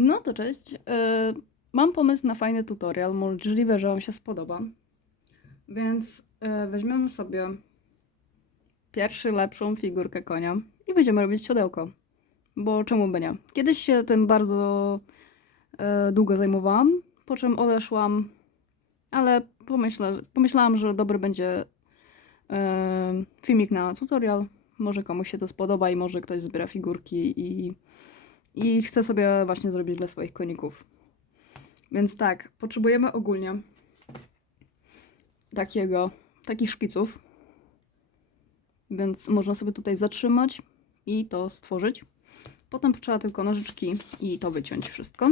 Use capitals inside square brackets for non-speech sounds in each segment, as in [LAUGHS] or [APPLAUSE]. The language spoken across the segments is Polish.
No to cześć. Yy, Mam pomysł na fajny tutorial. Możliwe, że Wam się spodoba. Więc yy, weźmiemy sobie pierwszy lepszą figurkę konia i będziemy robić siodełko. Bo czemu by nie? Kiedyś się tym bardzo yy, długo zajmowałam, po czym odeszłam, ale pomyślałam, że dobry będzie filmik na tutorial. Może komuś się to spodoba i może ktoś zbiera figurki i i chcę sobie właśnie zrobić dla swoich koników. Więc tak, potrzebujemy ogólnie takiego, takich szkiców. Więc można sobie tutaj zatrzymać i to stworzyć. Potem trzeba tylko nożyczki i to wyciąć wszystko.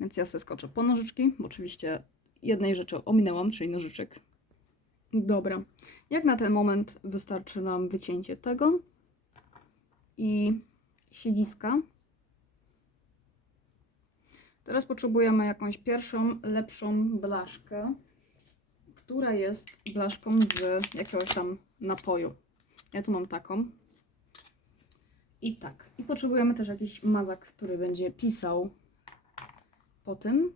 Więc ja skoczę po nożyczki, bo oczywiście jednej rzeczy ominęłam, czyli nożyczek. Dobra. Jak na ten moment wystarczy nam wycięcie tego i siedziska. Teraz potrzebujemy jakąś pierwszą, lepszą blaszkę, która jest blaszką z jakiegoś tam napoju. Ja tu mam taką. I tak. I potrzebujemy też jakiś mazak, który będzie pisał po tym.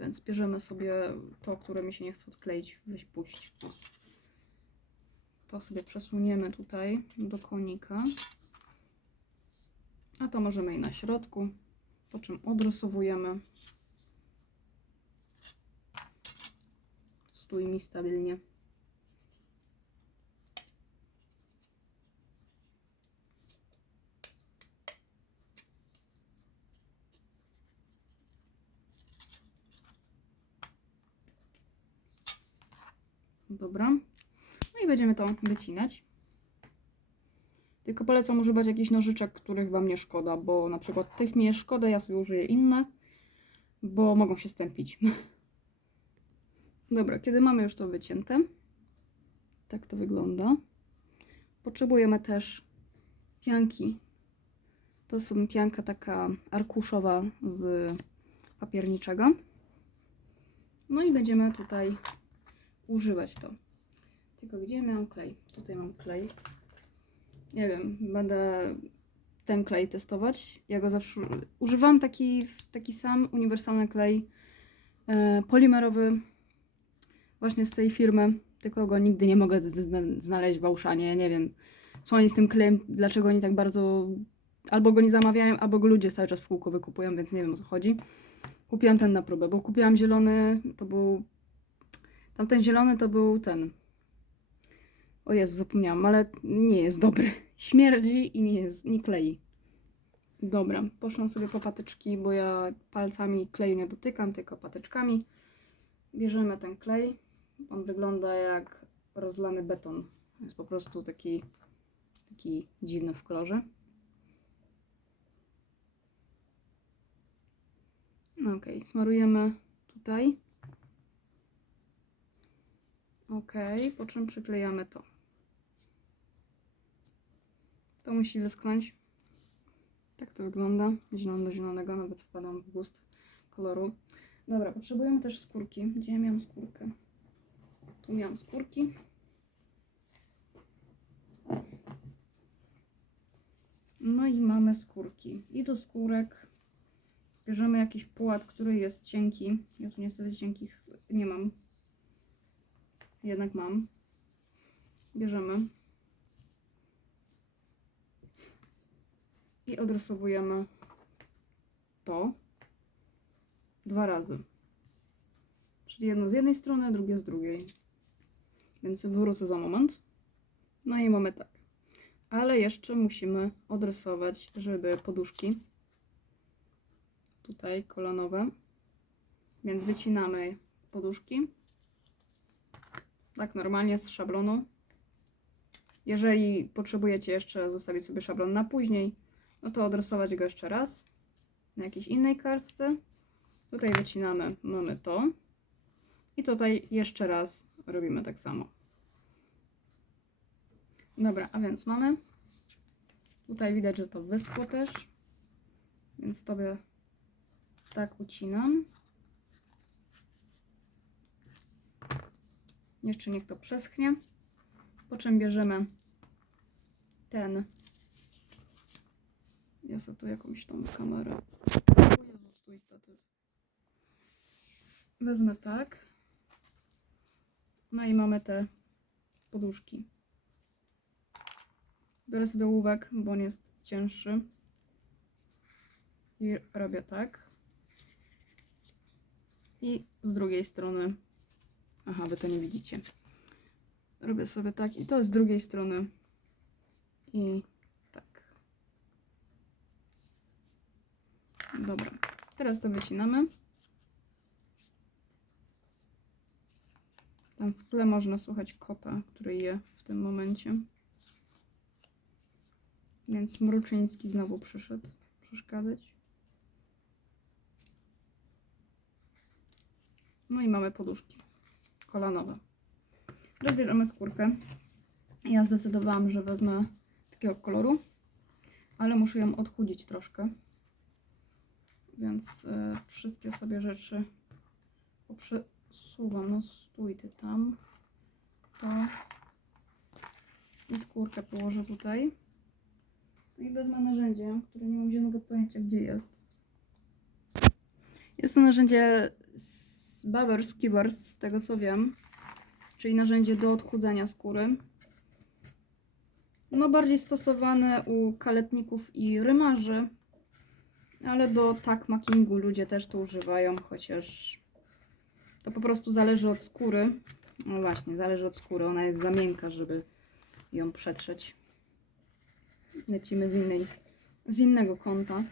Więc bierzemy sobie to, które mi się nie chce odkleić. Weź puść. To sobie przesuniemy tutaj do konika. A to możemy i na środku, po czym odrysowujemy. Stój mi stabilnie. Dobra. No i będziemy to wycinać. Tylko polecam używać jakichś nożyczek, których Wam nie szkoda, bo na przykład tych jest szkoda, ja sobie użyję inne, bo mogą się stępić. [LAUGHS] Dobra, kiedy mamy już to wycięte, tak to wygląda. Potrzebujemy też pianki. To są pianka taka arkuszowa z papierniczego. No i będziemy tutaj używać to. Tylko gdzie miałam klej? Tutaj mam klej nie wiem, będę ten klej testować. Ja go zawsze używam taki, taki sam uniwersalny klej e, polimerowy właśnie z tej firmy, tylko go nigdy nie mogę zna- znaleźć w Auszanie. Nie wiem, co oni z tym klejem, dlaczego oni tak bardzo albo go nie zamawiają, albo go ludzie cały czas w kółko wykupują, więc nie wiem o co chodzi. Kupiłam ten na próbę, bo kupiłam zielony, to był tamten zielony to był ten o Jezu, zapomniałam, ale nie jest dobry. Śmierdzi i nie, jest, nie klei. Dobra, poszłam sobie po patyczki, bo ja palcami kleju nie dotykam, tylko patyczkami. Bierzemy ten klej. On wygląda jak rozlany beton. Jest po prostu taki, taki dziwny w kolorze. Ok, smarujemy tutaj. Ok, po czym przyklejamy to. To musi wyschnąć. Tak to wygląda. Zielony do zielonego, nawet wpadam w gust koloru. Dobra, potrzebujemy też skórki. Gdzie ja miałam skórkę? Tu miałam skórki. No i mamy skórki. I do skórek bierzemy jakiś płat, który jest cienki. Ja tu niestety cienkich nie mam. Jednak mam. Bierzemy. I odrysowujemy to dwa razy. Czyli jedno z jednej strony, drugie z drugiej. Więc wrócę za moment. No i mamy tak. Ale jeszcze musimy odrysować, żeby poduszki tutaj kolanowe. Więc wycinamy poduszki. Tak normalnie z szablonu. Jeżeli potrzebujecie jeszcze zostawić sobie szablon na później, no to odrysować go jeszcze raz na jakiejś innej kartce. Tutaj wycinamy, mamy to. I tutaj jeszcze raz robimy tak samo. Dobra, a więc mamy. Tutaj widać, że to wyschło też. Więc tobie tak ucinam. Jeszcze niech to przeschnie. Po czym bierzemy ten Ja sobie tu jakąś tą kamerę. O Jezu, stój statyw. Wezmę tak. No i mamy te poduszki. Biorę sobie ołówek, bo on jest cięższy. I robię tak. I z drugiej strony. Aha, wy to nie widzicie. Robię sobie tak i to z drugiej strony. I tak. Dobra. Teraz to wycinamy. Tam w tle można słuchać kota, który je w tym momencie. Więc Mruczyński znowu przyszedł przeszkadzać. No i mamy poduszki kolanowe. Rozbierzemy skórkę. Ja zdecydowałam, że wezmę takiego koloru, ale muszę ją odchudzić troszkę. Więc e, wszystkie sobie rzeczy poprzesuwam. No stój ty tam. To. I skórkę położę tutaj. No I wezmę narzędzie, które nie mam zielonego pojęcia gdzie jest. Jest to narzędzie z Baber Skivers, z tego co wiem. Czyli narzędzie do odchudzania skóry. No bardziej stosowane u kaletników i rymarzy. Ale do tak makingu ludzie też to używają, chociaż to po prostu zależy od skóry. No właśnie, zależy od skóry. Ona jest za miękka, żeby ją przetrzeć. Lecimy z, innej, z innego kąta.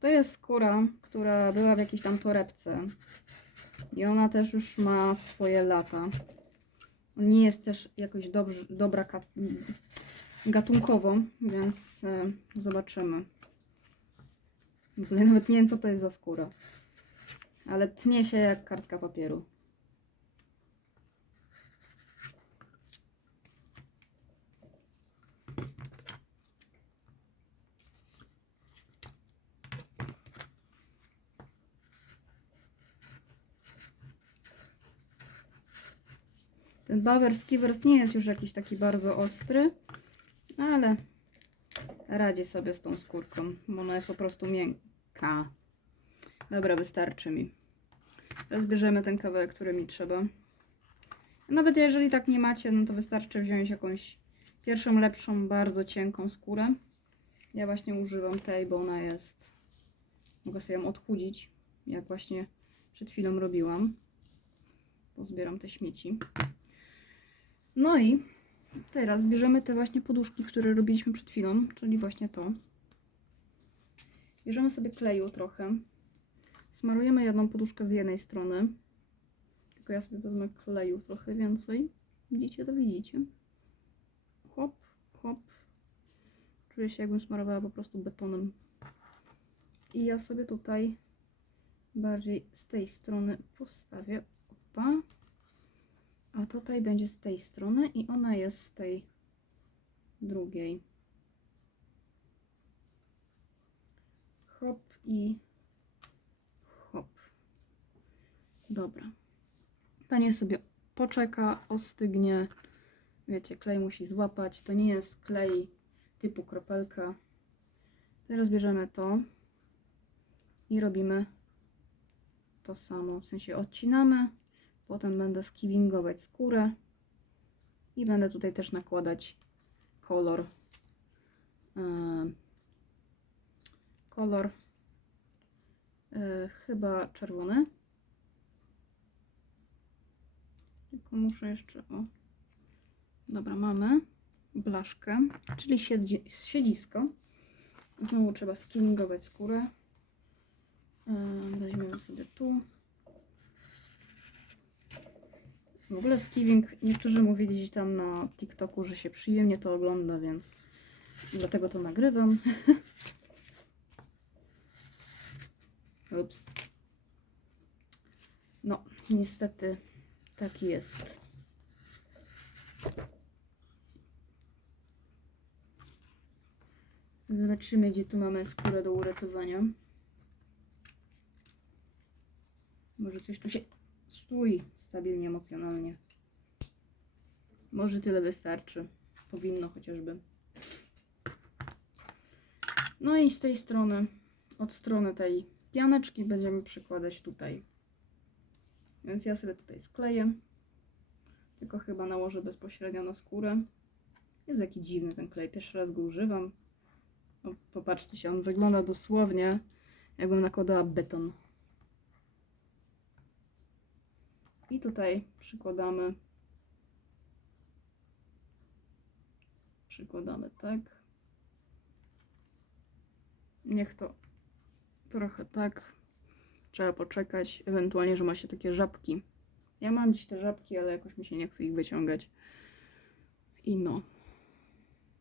To jest skóra, która była w jakiejś tam torebce. I ona też już ma swoje lata. Nie jest też jakoś dobrze, dobra gatunkowo, więc e, zobaczymy. Nawet nie wiem, co to jest za skóra. Ale tnie się jak kartka papieru. Ten Bawer Skivers nie jest już jakiś taki bardzo ostry, ale radzi sobie z tą skórką, bo ona jest po prostu miękka. Dobra, wystarczy mi. Teraz bierzemy ten kawałek, który mi trzeba. Nawet jeżeli tak nie macie, no to wystarczy wziąć jakąś pierwszą, lepszą, bardzo cienką skórę. Ja właśnie używam tej, bo ona jest... Mogę sobie ją odchudzić, jak właśnie przed chwilą robiłam. Pozbieram te śmieci. No i teraz bierzemy te właśnie poduszki, które robiliśmy przed chwilą, czyli właśnie to. Bierzemy sobie kleju trochę. Smarujemy jedną poduszkę z jednej strony. Tylko ja sobie wezmę kleju trochę więcej. Widzicie to? Widzicie? Hop, hop. Czuję się jakbym smarowała po prostu betonem. I ja sobie tutaj bardziej z tej strony postawię. Tutaj będzie z tej strony i ona jest z tej drugiej. Hop i hop. Dobra. To nie sobie poczeka, ostygnie. Wiecie, klej musi złapać. To nie jest klej typu kropelka. Teraz bierzemy to i robimy to samo. W sensie odcinamy. Potem będę skiwingować skórę i będę tutaj też nakładać kolor. em, kolor e, chyba czerwony. Tylko muszę jeszcze o. Dobra, mamy blaszkę, czyli siedzi, siedzisko. Znowu trzeba skiwingować skórę. Em, Weźmiemy sobie tu. W ogóle skiwing, niektórzy mówili gdzieś tam na TikToku, że się przyjemnie to ogląda, więc dlatego to nagrywam. [LAUGHS] Ups. No, niestety tak jest. Zobaczymy, gdzie tu mamy skórę do uratowania. Może coś tu się... Stój stabilnie emocjonalnie. Może tyle wystarczy. Powinno chociażby. No i z tej strony, od strony tej pianeczki będziemy przykładać tutaj. Więc ja sobie tutaj skleję. Tylko chyba nałożę bezpośrednio na skórę. Jest jaki dziwny ten klej. Pierwszy raz go używam. O, popatrzcie się, on wygląda dosłownie jakbym nakładała beton. I tutaj przykładamy. Przykładamy tak. Niech to trochę tak. Trzeba poczekać. Ewentualnie, że ma się takie żabki. Ja mam dziś te żabki, ale jakoś mi się nie chce ich wyciągać. I no.